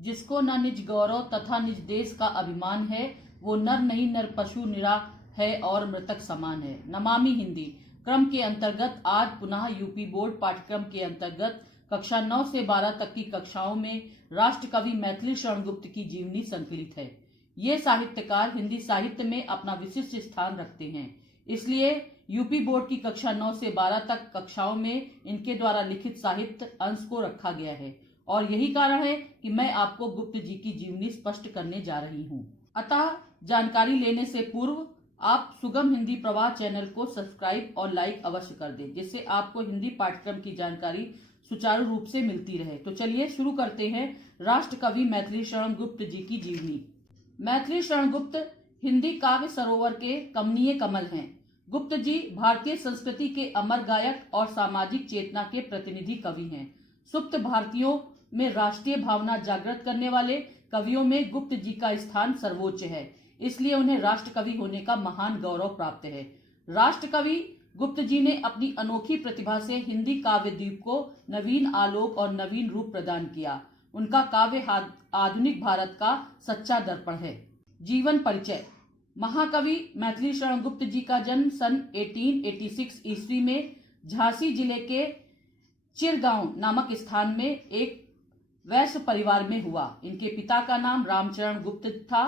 जिसको न निज गौरव तथा निज देश का अभिमान है, वो नर नहीं नर पशु निरा है और मृतक समान है। नमामि हिंदी क्रम के अंतर्गत आज पुनः यूपी बोर्ड पाठ्यक्रम के अंतर्गत कक्षा 9 से 12 तक की कक्षाओं में राष्ट्र कवि मैथिली शरण गुप्त की जीवनी संकलित है। ये साहित्यकार हिंदी साहित्य में अपना विशिष्ट स्थान रखते हैं, इसलिए यूपी बोर्ड की कक्षा 9 से 12 तक कक्षाओं में इनके द्वारा लिखित साहित्य अंश को रखा गया है और यही कारण है कि मैं आपको गुप्त जी की जीवनी स्पष्ट करने जा रही हूँ। अतः जानकारी लेने से पूर्व आप सुगम हिंदी प्रवाह चैनल को सब्सक्राइब और लाइक अवश्य कर दें, जिससे आपको हिंदी पाठ्यक्रम की जानकारी सुचारू रूप से मिलती रहे। तो चलिए शुरू करते हैं राष्ट्र कवि मैथिली शरण गुप्त जी की जीवनी। मैथिली शरण गुप्त हिंदी काव्य सरोवर के कमनीय कमल हैं। गुप्त जी भारतीय संस्कृति के अमर गायक और सामाजिक चेतना के प्रतिनिधि कवि हैं। सुप्त भारतीयों में राष्ट्रीय भावना जागृत करने वाले कवियों में गुप्त जी का स्थान सर्वोच्च है, इसलिए उन्हें राष्ट्र कवि होने का महान गौरव प्राप्त है। राष्ट्र कवि गुप्त जी ने अपनी अनोखी प्रतिभा से हिंदी काव्य द्वीप को नवीन आलोक और नवीन रूप प्रदान किया। उनका काव्य आधुनिक भारत का सच्चा दर्पण है। जीवन परिचय। महाकवि मैथिली शरण गुप्त जी का जन्म सन 1886 ईस्वी में झांसी जिले के चिरगांव नामक स्थान में एक वैश्य परिवार में हुआ। इनके पिता का नाम रामचरण गुप्त था।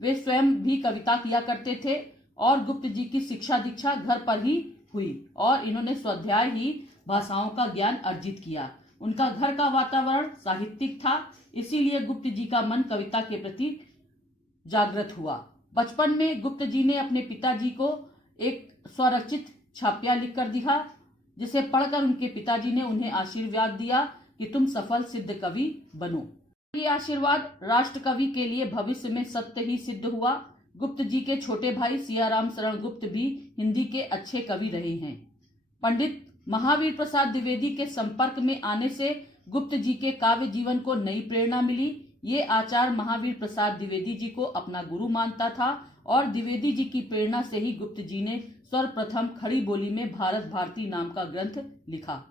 वे स्वयं भी कविता किया करते थे और गुप्त जी की शिक्षा दीक्षा घर पर ही हुई और इन्होंने स्वाध्याय ही भाषाओं का ज्ञान अर्जित किया। उनका घर का वातावरण साहित्यिक था, इसीलिए गुप्त जी का मन कविता के प्रति जागृत हुआ। बचपन में गुप्त जी ने अपने पिताजी को एक स्वरचित छापिया लिखकर दिया, जिसे पढ़कर उनके पिताजी ने उन्हें आशीर्वाद दिया कि तुम सफल सिद्ध कवि बनो। ये आशीर्वाद राष्ट्र कवि के लिए भविष्य में सत्य ही सिद्ध हुआ। गुप्त जी के छोटे भाई सियाराम शरण गुप्त भी हिंदी के अच्छे कवि रहे हैं। पंडित महावीर प्रसाद द्विवेदी के संपर्क में आने से गुप्त जी के काव्य जीवन को नई प्रेरणा मिली। ये आचार्य महावीर प्रसाद द्विवेदी जी को अपना गुरु मानता था और द्विवेदी जी की प्रेरणा से ही गुप्त जी ने सर्वप्रथम खड़ी बोली में भारत भारती नाम का ग्रंथ लिखा।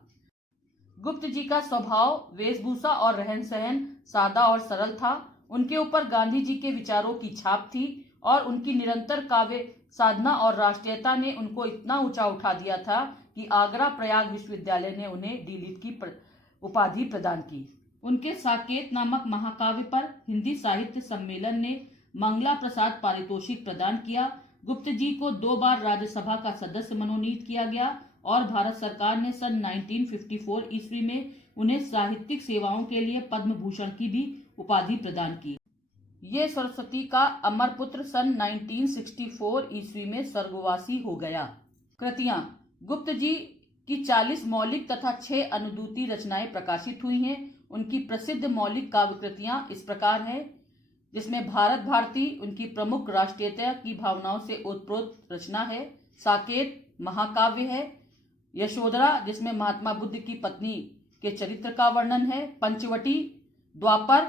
गुप्त जी का स्वभाव, वेशभूषा और रहन सहन सादा और सरल था। उनके ऊपर गांधी जी के विचारों की छाप थी और उनकी निरंतर काव्य साधना और राष्ट्रीयता ने उनको इतना ऊंचा उठा दिया था कि आगरा प्रयाग विश्वविद्यालय ने उन्हें डी.लिट की उपाधि प्रदान की। उनके साकेत नामक महाकाव्य पर हिंदी साहित्य सम्मेलन ने मंगला प्रसाद पारितोषिक प्रदान किया। गुप्त जी को 2 बार राज्यसभा का सदस्य मनोनीत किया गया और भारत सरकार ने सन 1954 ईस्वी में उन्हें साहित्यिक सेवाओं के लिए पद्म भूषण की भी उपाधि प्रदान की। ये सरस्वती का अमर पुत्र सन 1964 ईस्वी में स्वर्गवासी हो गया। कृतियां। गुप्त जी की 40 मौलिक तथा 6 अनुदूती रचनाएं प्रकाशित हुई हैं। उनकी प्रसिद्ध मौलिक काव्य कृतियां इस प्रकार हैं, जिसमें भारत भारती उनकी प्रमुख राष्ट्रीयता की भावनाओं से ओतप्रोत रचना है। साकेत महाकाव्य है। यशोधरा, जिसमें महात्मा बुद्ध की पत्नी के चरित्र का वर्णन है। पंचवटी, द्वापर,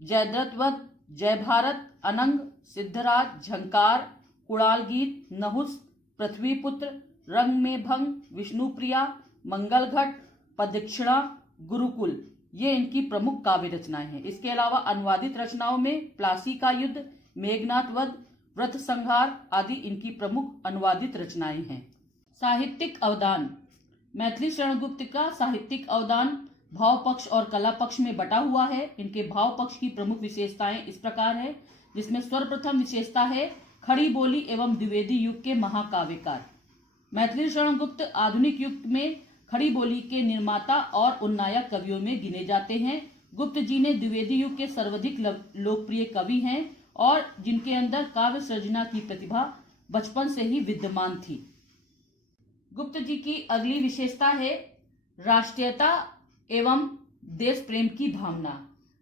जयद्रथवध, जय भारत, अनंग, सिद्धराज, झंकार, कुणाल गीत, नहुस, पृथ्वीपुत्र, रंग में भंग, विष्णुप्रिया, मंगलघट, प्रदक्षिणा, गुरुकुल, ये इनकी प्रमुख काव्य रचनाएं हैं। इसके अलावा अनुवादित रचनाओं में प्लासी का युद्ध, मेघनाथ वध, व्रत संहार आदि इनकी प्रमुख अनुवादित रचनाएं हैं। साहित्यिक अवदान। मैथिली शरण गुप्त का साहित्यिक अवदान भाव पक्ष और कला पक्ष में बटा हुआ है। इनके भाव पक्ष की प्रमुख विशेषताएं इस प्रकार है, जिसमें सर्वप्रथम विशेषता है खड़ी बोली एवं द्विवेदी युग के महाकाव्यकार। मैथिली शरण गुप्त आधुनिक युग में खड़ी बोली के निर्माता और उन्नायक कवियों में गिने जाते हैं। गुप्त जी ने द्विवेदी युग के सर्वाधिक लोकप्रिय कवि हैं और जिनके अंदर काव्य सृजना की प्रतिभा बचपन से ही विद्यमान थी। गुप्त जी की अगली विशेषता है राष्ट्रीयता एवं देश प्रेम की भावना।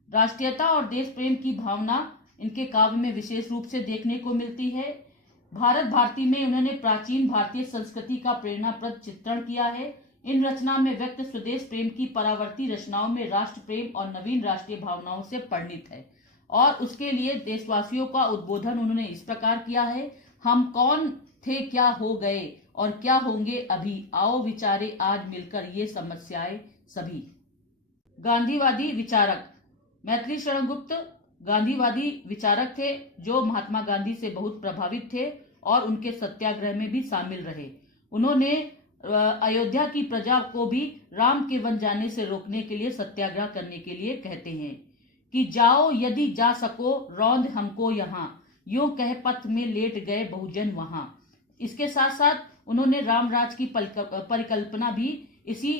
राष्ट्रीयता और देश प्रेम की भावना इनके काव्य में विशेष रूप से देखने को मिलती है। भारत भारती में उन्होंने प्राचीन भारतीय संस्कृति का प्रेरणाप्रद चित्रण किया है। इन रचना में व्यक्त स्वदेश प्रेम की परावर्ती रचनाओं में राष्ट्र प्रेम और नवीन राष्ट्रीय भावनाओं से परिणित है और उसके लिए देशवासियों का उद्बोधन उन्होंने इस प्रकार किया है। हम कौन थे क्या हो गए, और क्या होंगे अभी, आओ विचारे आज मिलकर ये समस्याएं सभी। गांधीवादी विचारक मैथिली शरण गुप्त गांधीवादी विचारक थे जो महात्मा गांधी से बहुत प्रभावित थे और उनके सत्याग्रह में भी शामिल रहे। उन्होंने अयोध्या की प्रजा को भी राम के वन जाने से रोकने के लिए सत्याग्रह करने के लिए कहते हैं कि जाओ यदि जा सको रौंद हमको यहाँ, यूं कह पथ में लेट गए बहुजन वहां। इसके साथ साथ उन्होंने रामराज की परिकल्पना भी इसी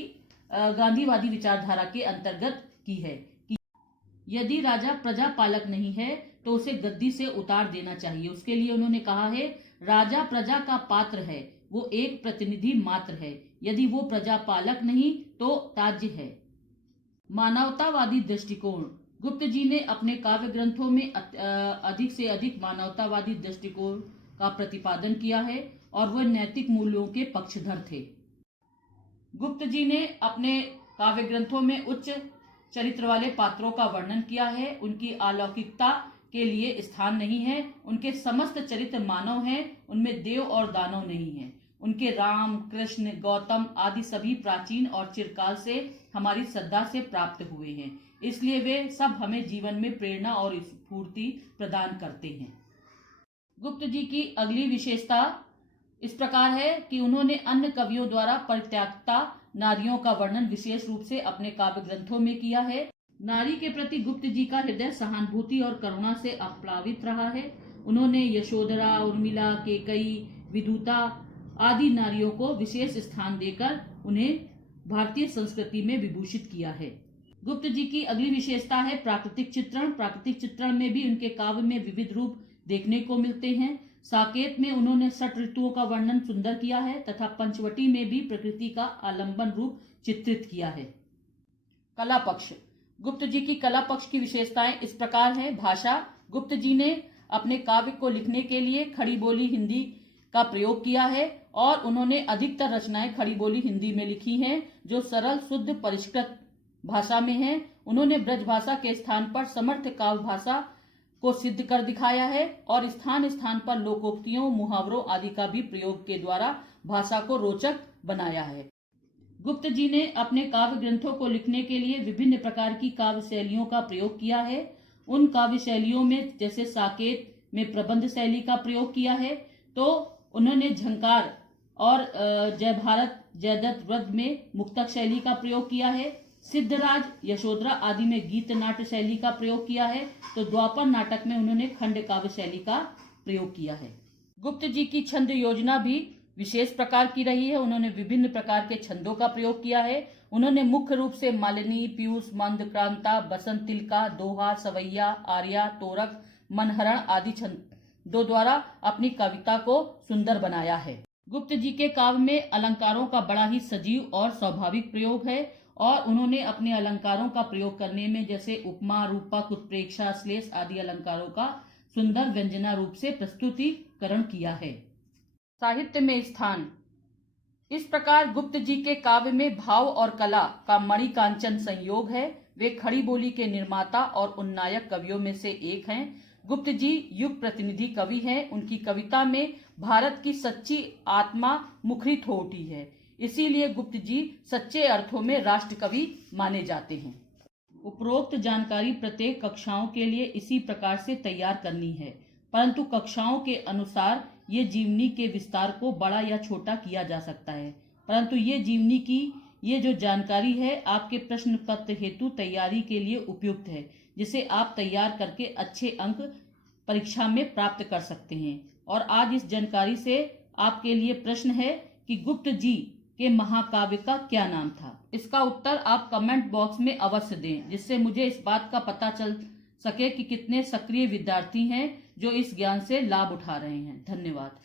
गांधीवादी विचारधारा के अंतर्गत की है कि यदि राजा प्रजा पालक नहीं है तो उसे गद्दी से उतार देना चाहिए। उसके लिए उन्होंने कहा है, राजा प्रजा का पात्र है, वो एक प्रतिनिधि मात्र है, यदि वो प्रजा पालक नहीं तो त्याज्य है। मानवतावादी दृष्टिकोण गुप्त जी ने अपने काव्य ग्रंथों में अधिक से अधिक मानवतावादी दृष्टिकोण का प्रतिपादन किया है और वह नैतिक मूल्यों के पक्षधर थे। गुप्त जी ने अपने काव्य ग्रंथों में उच्च चरित्र वाले पात्रों का वर्णन किया है। उनकी अलौकिकता के लिए स्थान नहीं है। उनके समस्त चरित्र मानव हैं, उनमें देव और दानव नहीं है। उनके राम, कृष्ण, गौतम आदि सभी प्राचीन और चिरकाल से हमारी श्रद्धा से प्राप्त हुए हैं, इसलिए वे सब हमें जीवन में प्रेरणा और स्फूर्ति प्रदान करते हैं। गुप्त जी की अगली विशेषता इस प्रकार है कि उन्होंने अन्य कवियों द्वारा परित्यक्ता नारियों का वर्णन विशेष रूप से अपने काव्य ग्रंथों में किया है। नारी के प्रति गुप्त जी का हृदय सहानुभूति और करुणा से आप्लावित रहा है। उन्होंने यशोधरा, उर्मिला, केकई, विदुता आदि नारियों को विशेष स्थान देकर उन्हें भारतीय संस्कृति में विभूषित किया है। गुप्त जी की अगली विशेषता है प्राकृतिक चित्रण। प्राकृतिक चित्रण में भी उनके काव्य में विविध रूप देखने को मिलते हैं। साकेत में उन्होंने 6 ऋतुओं का वर्णन सुंदर किया है तथा पंचवटी में भी प्रकृति का आलंबन रूप चित्रित किया है। कला पक्ष गुप्त जी की कला पक्ष की विशेषताएं इस प्रकार हैं। भाषा गुप्त जी ने अपने काव्य को लिखने के लिए खड़ी बोली हिंदी का प्रयोग किया है और उन्होंने अधिकतर रचनाएं खड़ी बोली हिंदी में लिखी हैं जो सरल, शुद्ध, परिष्कृत भाषा में है। उन्होंने ब्रज भाषा के स्थान पर समर्थ काव्य भाषा को सिद्ध कर दिखाया है और स्थान स्थान पर लोकोक्तियों, मुहावरों आदि का भी प्रयोग के द्वारा भाषा को रोचक बनाया है। गुप्त जी ने अपने काव्य ग्रंथों को लिखने के लिए विभिन्न प्रकार की काव्य शैलियों का प्रयोग किया है। उन काव्य शैलियों में जैसे साकेत में प्रबंध शैली का प्रयोग किया है तो उन्होंने झंकार और जय भारत, जयदत्त वृद्ध में मुक्तक शैली का प्रयोग किया है। सिद्धराज, यशोधरा आदि में गीत नाट्य शैली का प्रयोग किया है तो द्वापर नाटक में उन्होंने खंड काव्य शैली का प्रयोग किया है। गुप्त जी की छंद योजना भी विशेष प्रकार की रही है। उन्होंने विभिन्न प्रकार के छंदों का प्रयोग किया है। उन्होंने मुख्य रूप से मालिनी, पीयूष, मंद, क्रांता, बसंत, तिलका, दोहा, सवैया, आर्या, तोरक, मनहरण आदि छंदों द्वारा अपनी कविता को सुंदर बनाया है। गुप्त जी के काव्य में अलंकारों का बड़ा ही सजीव और स्वाभाविक प्रयोग है और उन्होंने अपने अलंकारों का प्रयोग करने में जैसे उपमा, रूपक, उत्प्रेक्षा, श्लेष आदि अलंकारों का सुंदर व्यंजना रूप से प्रस्तुतिकरण किया है। साहित्य में स्थान इस प्रकार गुप्त जी के काव्य में भाव और कला का मणिकांचन संयोग है। वे खड़ी बोली के निर्माता और उन्नायक कवियों में से एक हैं। गुप्त जी युग प्रतिनिधि कवि हैं। उनकी कविता में भारत की सच्ची आत्मा मुखरित हो उठी है, इसीलिए गुप्त जी सच्चे अर्थों में राष्ट्र कवि माने जाते हैं। उपरोक्त जानकारी प्रत्येक कक्षाओं के लिए इसी प्रकार से तैयार करनी है, परंतु कक्षाओं के अनुसार ये जीवनी के विस्तार को बड़ा या छोटा किया जा सकता है। परंतु ये जीवनी की ये जो जानकारी है आपके प्रश्न पत्र हेतु तैयारी के लिए उपयुक्त है, जिसे आप तैयार करके अच्छे अंक परीक्षा में प्राप्त कर सकते हैं। और आज इस जानकारी से आपके लिए प्रश्न है कि गुप्त जी के महाकाव्य का क्या नाम था। इसका उत्तर आप कमेंट बॉक्स में अवश्य दें, जिससे मुझे इस बात का पता चल सके कि कितने सक्रिय विद्यार्थी हैं जो इस ज्ञान से लाभ उठा रहे हैं। धन्यवाद।